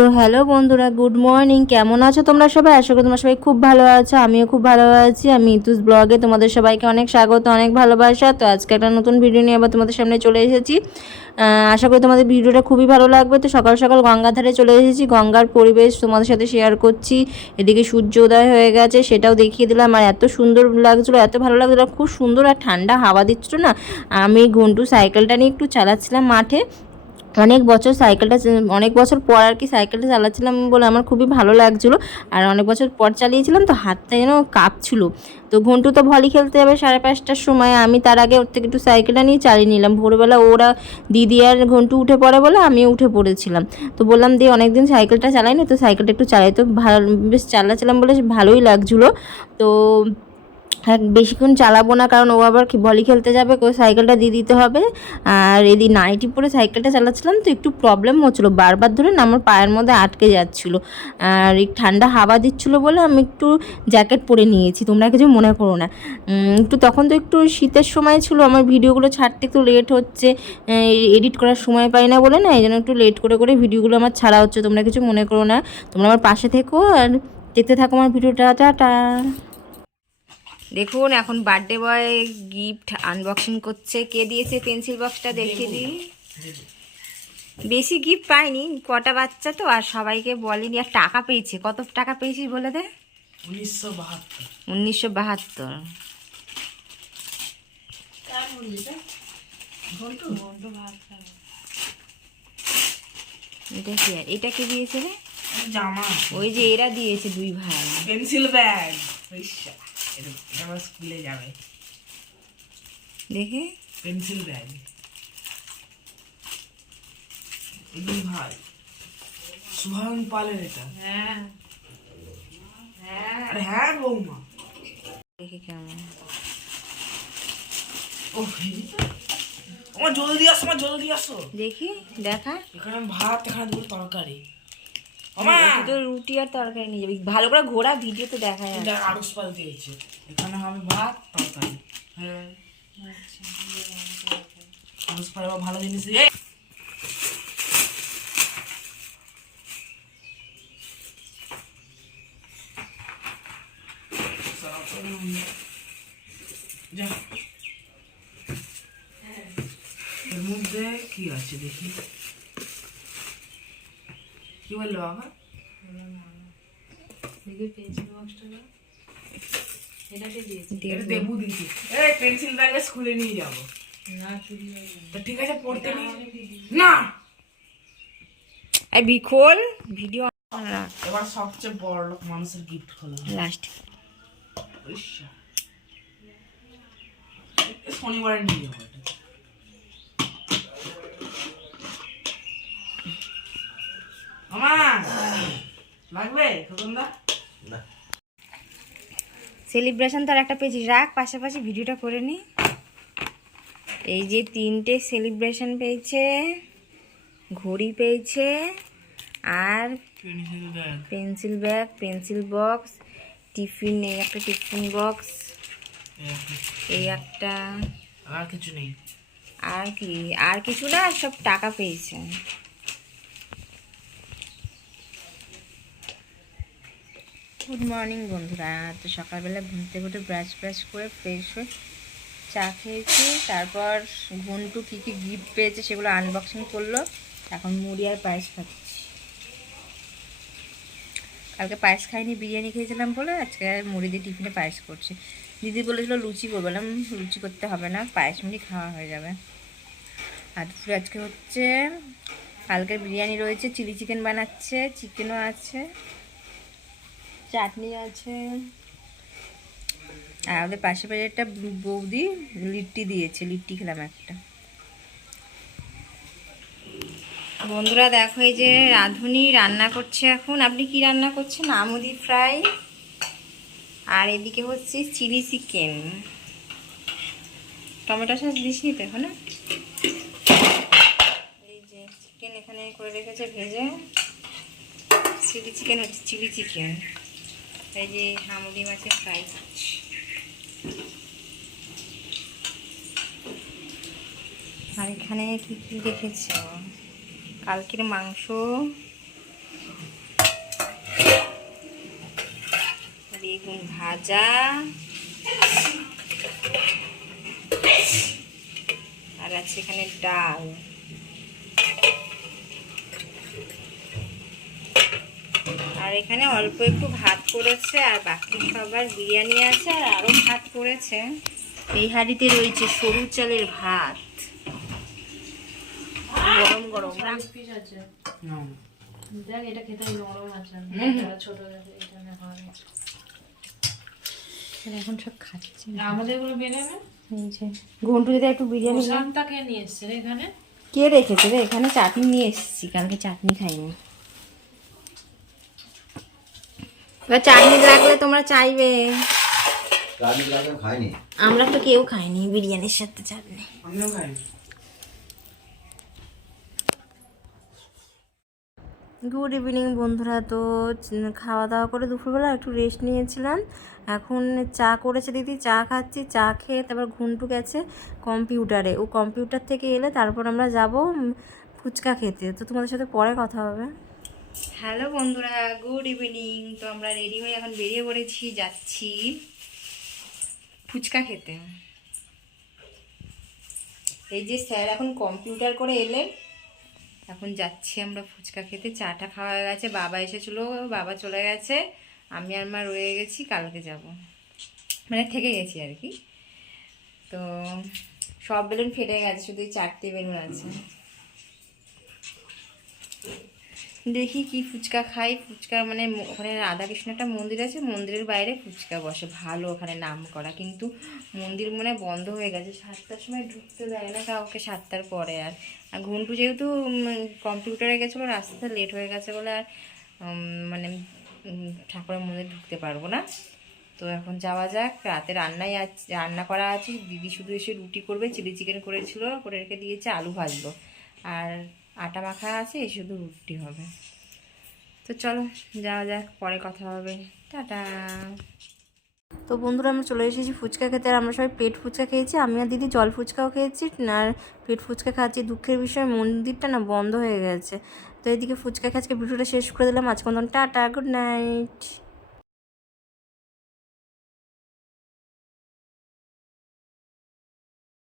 তো হ্যালো বন্ধুরা, good morning. কেমন আছো তোমরা সবাই? আশা করি তোমরা সবাই খুব ভালো আছো, আমিও খুব ভালো আছি। আমি ইতুস ব্লগে তোমাদের সবাইকে অনেক স্বাগত, অনেক ভালোবাসা। তো আজকে একটা নতুন ভিডিও নিয়ে আবার তোমাদের সামনে চলে এসেছি। আশা করি তোমাদের ভিডিওটা খুবই ভালো লাগবে। তো সকাল সকাল গঙ্গার ধারে চলে এসেছি, গঙ্গার পরিবেশ তোমাদের সাথে শেয়ার করছি। এদিকে সূর্য উদয় হয়ে গেছে, সেটাও দেখিয়ে দিলাম। আর এত সুন্দর লাগছিল, এত ভালো লাগছিল, খুব সুন্দর আর ঠান্ডা হাওয়া দিচ্ছিল না। আমি ঘন্টু সাইকেলটা নিয়ে একটু চালাচ্ছিলাম মাঠে। অনেক বছর সাইকেলটা অনেক বছর পর আর কি সাইকেলটা চালাচ্ছিলাম বলে আমার খুবই ভালো লাগছিল। আর অনেক বছর পর চালিয়েছিলাম তো হাতটা যেন কাঁপছিল। তো ঘন্টু তো ভলি খেলতে যাবে সাড়ে পাঁচটার সময়। আমি তার আগে ওর থেকে একটু সাইকেলটা নিয়ে চালিয়ে নিলাম। ভোরবেলা ওরা দিদি আর ঘন্টু উঠে পড়ে বলে আমিও উঠে পড়েছিলাম। তো বললাম দিয়ে অনেকদিন সাইকেলটা চালাই না তো সাইকেলটা একটু চালাই। তো ভালো বেশ চালাচ্ছিলাম বলে ভালোই লাগছিল। তো বেশিক্ষণ চালাবো না, কারণ ও আবার ভলি খেলতে যাবে ওই সাইকেলটা দিয়ে দিতে হবে। আর এদি নাইটি পরে সাইকেলটা চালাচ্ছিলাম, তো একটু প্রবলেম হচ্ছিল। বারবার ধরে না আমার পায়ের মধ্যে আটকে যাচ্ছিল। আর এই ঠান্ডা হাওয়া দিচ্ছিল বলে আমি একটু জ্যাকেট পরে নিয়েছি, তোমরা কিছু মনে করো না। একটু তখন তো একটু শীতের সময় ছিল, আমার ভিডিওগুলো ছাড়তে একটু লেট হচ্ছে। এডিট করার সময় পাই না বলে না এই জন্য একটু লেট করে করে ভিডিওগুলো আমার ছাড়া হচ্ছে, তোমরা কিছু মনে করো না। তোমরা আমার পাশে থেকো আর দেখতে থাকো আমার ভিডিওটা, টাটা। দেখুন এখন বার্থডে বয় গিফট আনবক্সিং করছে। কে দিয়েছে পেন্সিল বক্সটা দেখিয়ে দিই? বেশি গিফট পাইনি কটা বাচ্চা তো আর সবাইকে বলেনি আর টাকা পেয়েছে। কত টাকা পেয়েছিস বলে দে? উনিশশো বাহাত্তর। উনিশশো বাহাত্তর। এটা? কি? এটা কে দিয়েছে রে? জামা। ওই যে এরা দিয়েছে দুই ভাই। Pencil bag. এটা স্কুলে যাবে। দেখে। Pencil bag. দুই ভাই সুহান পালের এটা। হ্যাঁ। হ্যাঁ। আরে হ্যাঁ বৌমা। দেখে কেমন। ও এই তো। আমার জলদি আসো আমার জলদি আসো। দেখি দেখা এখানে ভাত এখানে দুটো তরকারি। তো রুটি আর তরকারি নিয়ে যাবি। ভালো করে ঘোরা ভিডিও তো দেখা যায় এটা আড়স পাল দিয়েছে। এখানে হবে ভাত তরকারি। হ্যাঁ। আড়স পাল ভালো জিনিস। যা। এর মধ্যে কি আছে দেখি? কি বলল বাবা এটা দেবু দিদি। এই পেন্সিল ব্যাগে স্কুলে নিয়ে যাব। তো ঠিক আছে পড়তে না! এই বিখোল ভিডিও এবার সবচেয়ে বড় লোক মানুষের গিফট হলো। লাস্ট শনিবারে নিয়ে যাব এটা। সেলিব্রেশন তার একটা পেয়েছিস রাখ পাশাপাশি ভিডিওটা করে নি। এই যে তিনটে সেলিব্রেশন পেয়েছে ঘড়ি পেয়েছে আর pencil bag pencil bag pencil box tiffin এই একটা টিফিন বক্স এই একটা। আর কিছু নেই। আর কি আর কিছু না সব টাকা পেয়েছে। গুড মর্নিং বন্ধুরা। তো সকালবেলা ঘুম থেকে উঠে ব্রাশ ব্রাশ করে ফ্রেশ হয়ে চা খেয়েছি। তারপর ঘন্টু কী কী গিফট পেয়েছে সেগুলো আনবক্সিং করল। এখন মুড়ি আর পায়েস খাচ্ছি। কালকে পায়েস খাইনি, বিরিয়ানি খেয়েছিলাম বলে আজকে মুড়ি দিয়ে টিফিনে পায়েস করছি। দিদি বলেছিল লুচি বললাম, লুচি করতে হবে না, পায়েস মুড়ি খাওয়া হয়ে যাবে। আর দুপুরে আজকে হচ্ছে, কালকে বিরিয়ানি রয়েছে, চিলি চিকেন বানাচ্ছে চিকেনও আছে। চাটনি আছে। আর আমাদের পাশে পাশে একটা বৌদি লিট্টি দিয়েছে, লিট্টি খেলাম একটা। বন্ধুরা, দেখো এই যে রাঁধুনি রান্না করছে এখন। আপনি কি রান্না করছেন? আমুদি ফ্রাই। আর এদিকে হচ্ছে চিলি চিকেন। টমেটো সস দিসনি তো এখন? এই যে চিকেন এখানে করে রেখেছে, ভেজে। চিলি চিকেন হচ্ছে চিলি চিকেন। এই যে হামুদি মাছের ফ্রাই মাছ আর এখানে কি কি দেখেছ কালকের মাংস। বেগুন ভাজা। আর আছে এখানে ডাল। আর এখানে অল্প একটু ভাত করেছে আর বাকি সবার বিরিয়ানি আছে আর আরও ভাত করেছে। এই হাঁড়িতে রয়েছে সরু চালের ভাত। গরম গরম। পিস আছে। হুম। দেখ এটা খেতে নরম আছে। ছোট দেখে এটা না এখন সব খাচ্ছি। আমাদেরগুলো বেনে না এই যে ঘন্টু দিদা একটু বিরিয়ানি খা। শান্তা কে নিয়ে এসছে এখানে। কে রেখেছে রে? এখানে চাটনি নিয়ে এসেছি। কালকে চাটনি খাইনি। এবার চাটনি রাখলে তোমরা চাইবে। আমরা তো কেউ খাইনি বিরিয়ানির সাথে চাটনি। গুড ইভিনিং বন্ধুরা তো খাওয়া দাওয়া করে দুপুরবেলা একটু রেস্ট নিয়েছিলাম। এখন চা করেছে দিদি চা খাচ্ছি চা খেয়ে তারপর ঘুন্টু গেছে কম্পিউটারে। ও কম্পিউটার থেকে এলে তারপর আমরা যাব ফুচকা খেতে। তো তোমাদের সাথে পরে কথা হবে। হ্যালো বন্ধুরা, গুড ইভিনিং। তো আমরা রেডি হয়ে এখন বেরিয়ে পড়েছি, যাচ্ছি ফুচকা খেতে। এই যে স্যার এখন কম্পিউটার করে এলেন, এখন যাচ্ছি আমরা ফুচকা খেতে। চাটা খাওয়া গেছে, বাবা এসেছিল, বাবা চলে গেছে, আমি আর মা রয়ে গেছি, কালকে যাব। মানে থেকে গেছি আর কি। তো সব বেলুন ফেটে গেছে, শুধু চারটে বেলুন আছে। দেখি কি ফুচকা খাই। ফুচকা মানে ওখানে রাধাকৃষ্ণ একটা মন্দির আছে, মন্দিরের বাইরে ফুচকা বসে। ভালো ওখানে নাম করা। কিন্তু মন্দির মনে বন্ধ হয়ে গেছে। সাতটার সময় ঢুকতে দেয় না কাউকে সাতটার পরে আর। আর ঘন্টু যেহেতু কম্পিউটারে গেছিল রাস্তাতে লেট হয়ে গেছে বলে আর মানে ঠাকুরের মন্দির ঢুকতে পারব না। তো এখন যাওয়া যাক। রাতে রান্নাই আছে রান্না করা আছে। দিদি শুধু এসে রুটি করবে, চিলি চিকেন করেছিল, করে রেখে দিয়েছে, আলু ভাজলো। আর আটা মাখা আছে এ শুধু রুটি হবে। তো চলো, যাওয়া যাক, পরে কথা হবে। টাটা। তো বন্ধুরা, আমরা চলে এসেছি ফুচকা খেতে, আর আমরা সবাই পেট ফুচকা খেয়েছি। আমি আর দিদি জল ফুচকাও খেয়েছি, আর পেট ফুচকা খাচ্ছি। দুঃখের বিষয়, মন্দিরটা না বন্ধ হয়ে গেছে। তো এদিকে ফুচকা খাচ্ছি ভিডিওটা শেষ করে দিলাম। আজকে টাটা, গুড নাইট।